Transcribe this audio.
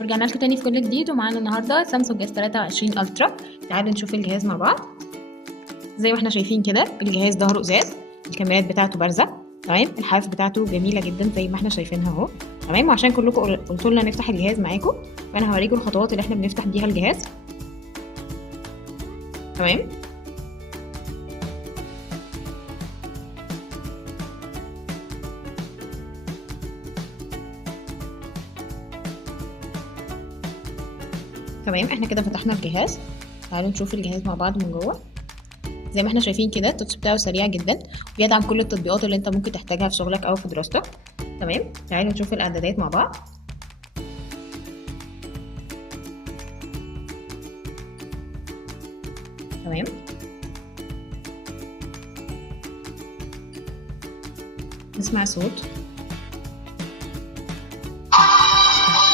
ورجعنا لكم تاني في كل جديد، ومعانا النهارده سامسونج اس 23 الترا. تعالوا نشوف الجهاز مع بعض. زي ما احنا شايفين كده الجهاز ظهره ازاز، الكاميرات بتاعته بارزه، تمام. الحواف بتاعته جميله جدا زي ما احنا شايفينها اهو، تمام. وعشان كلكم قلتوا لنا نفتح الجهاز معاكم، فانا هوريكم الخطوات اللي احنا بنفتح بيها الجهاز، تمام. تمام، احنا كده فتحنا الجهاز. تعالوا نشوف الجهاز مع بعض من جوه. زي ما احنا شايفين كده التاتش بتاعه سريع جدا، وبيدعم كل التطبيقات اللي انت ممكن تحتاجها في شغلك او في دراستك، تمام. تعالوا نشوف الاعدادات مع بعض. تمام، نسمع صوت.